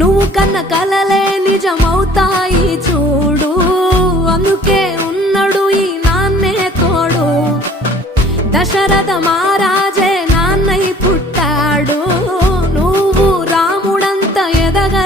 నువ్వు కన్న కలలే నిజమవుతాయి చూడు, అందుకే ఉన్నాడు ఈ నాన్నే తోడు. దశరథ మహారాజే నాన్నై పుట్టాడు, నువ్వు రాముడంత ఎదగ